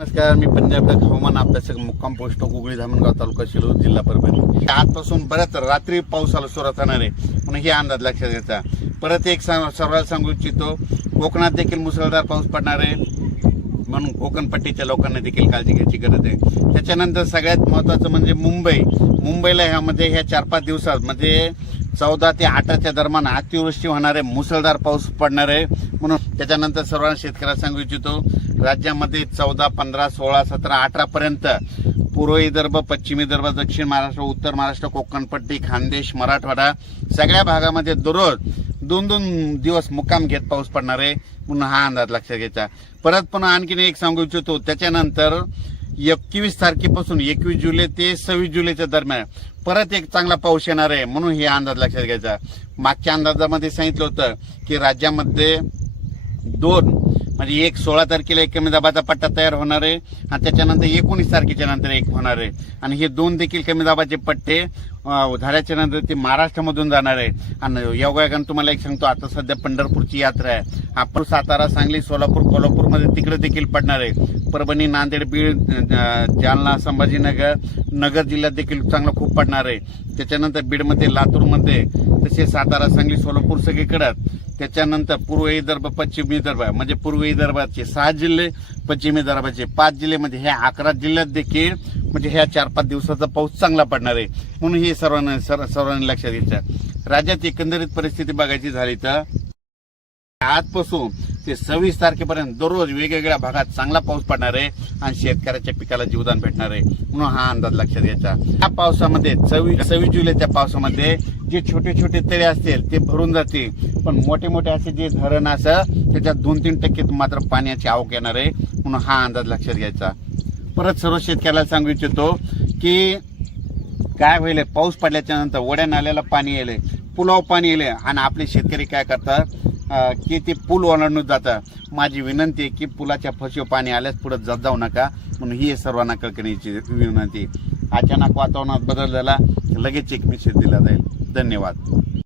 नमस्कार, मी पंजाब हवामान अभ्यासक मुक्काम पोस्ट गुगळी धामणगाव तालुका शिरूर जिल्हा परभणी। आजपासून बऱ्याच रात्री पावसाला सुरुवात होणार आहे म्हणून हे अंदाज लक्षात घ्यायचा। परत एक सर्वांना सांगू इच्छितो, कोकणात देखील मुसळधार पाऊस पडणार आहे म्हणून कोकण पट्टीच्या लोकांना देखील काळजी घ्यायची गरज आहे। त्याच्यानंतर सगळ्यात महत्त्वाचं म्हणजे मुंबईला ह्यामध्ये ह्या 4-5 दिवसात म्हणजे 14 ते 18च्या दरम्यान अतिवृष्टी होणार आहे, मुसळधार पाऊस पडणार आहे म्हणून त्याच्यानंतर सर्वांना शेतकऱ्यांना सांगू इच्छितो, राज्यामध्ये 14, 15, 16, 17, 18 पर्यंत पूर्व विदर्भ, पश्चिम विदर्भ, दक्षिण महाराष्ट्र, उत्तर महाराष्ट्र, कोकणपट्टी, खानदेश, मराठवाडा सगळ्या भागामध्ये दररोज 2-2 दिवस मुक्काम घेत पाऊस पडणार आहे म्हणून हा अंदाज लक्षात घ्यायचा। परत पुन्हा आणखीन एक सांगू इच्छितो, त्याच्यानंतर 21 तारखेपासून 21 जुलै ते 26 जुलैच्या दरम्यान परत एक चांगला पाऊस येणार आहे म्हणून हे अंदाज लक्षात घ्यायचा। मागच्या अंदाजामध्ये सांगितलं होतं की राज्यामध्ये 2 म्हणजे एक 16 तारखेला एक कमी दाबाचा पट्टा तयार होणार आहे आणि त्याच्यानंतर 19 तारखेच्या नंतर एक होणार आहे आणि हे 2 देखील कमी दाबाचे पट्टे झाल्याच्या नंतर ते महाराष्ट्रामधून जाणार आहे। आणि योगायोगाने तुम्हाला एक सांगतो, आता सध्या पंढरपूरची यात्रा आहे, आपण सातारा, सांगली, सोलापूर, कोल्हापूरमध्ये तिकडे देखील पडणार आहे। परभणी, नांदेड, बीड, जालना, संभाजीनगर, नगर जिल्ह्यात देखील चांगलं खूप पडणार आहे। त्याच्यानंतर बीडमध्ये, लातूरमध्ये, तसेच सातारा, सांगली, सोलापूर सगळीकडे। त्याच्यानंतर पूर्व विदर्भ, पश्चिम विदर्भ म्हणजे पूर्व विदर्भाचे 6 जिल्हे, पश्चिम विदर्भाचे 5 जिल्हे म्हणजे ह्या 11 जिल्ह्यात देखील म्हणजे ह्या 4-5 दिवसाचा पाऊस चांगला पडणार आहे म्हणून हे सर्वांनी लक्षात घ्यायचं। राज्यात एकंदरीत परिस्थिती बघायची झाली तर आजपासून ते 26 तारखेपर्यंत दररोज वेगवेगळ्या भागात चांगला पाऊस पडणार आहे आणि शेतकऱ्याच्या पिकाला जीवदान भेटणार आहे म्हणून हा अंदाज लक्षात घ्यायचा। या पावसामध्ये 26 जुलैच्या पावसामध्ये जे छोटे छोटे तळे असतील ते भरून जातील, पण मोठे मोठे असे जे धरण असं त्याच्यात 2-3% मात्र पाण्याची आवक येणार आहे म्हणून हा अंदाज लक्षात घ्यायचा। परत सर्व शेतकऱ्याला सांगू इच्छितो की काय होईल, पाऊस पडल्याच्या नंतर ओढ्या नाल्याला पाणी येईल, पुलाव पाणी येईल आणि आपले शेतकरी काय करतात की ते पूल ओलांडून जातात। माझी विनंती आहे की पुलाच्या फशीव पाणी आल्यास पुढे जाऊ नका म्हणून ही सर्वांना कळकळीची विनंती। अचानक वातावरणात बदल झाला लगेच एक मेसेज दिला जाईल। धन्यवाद।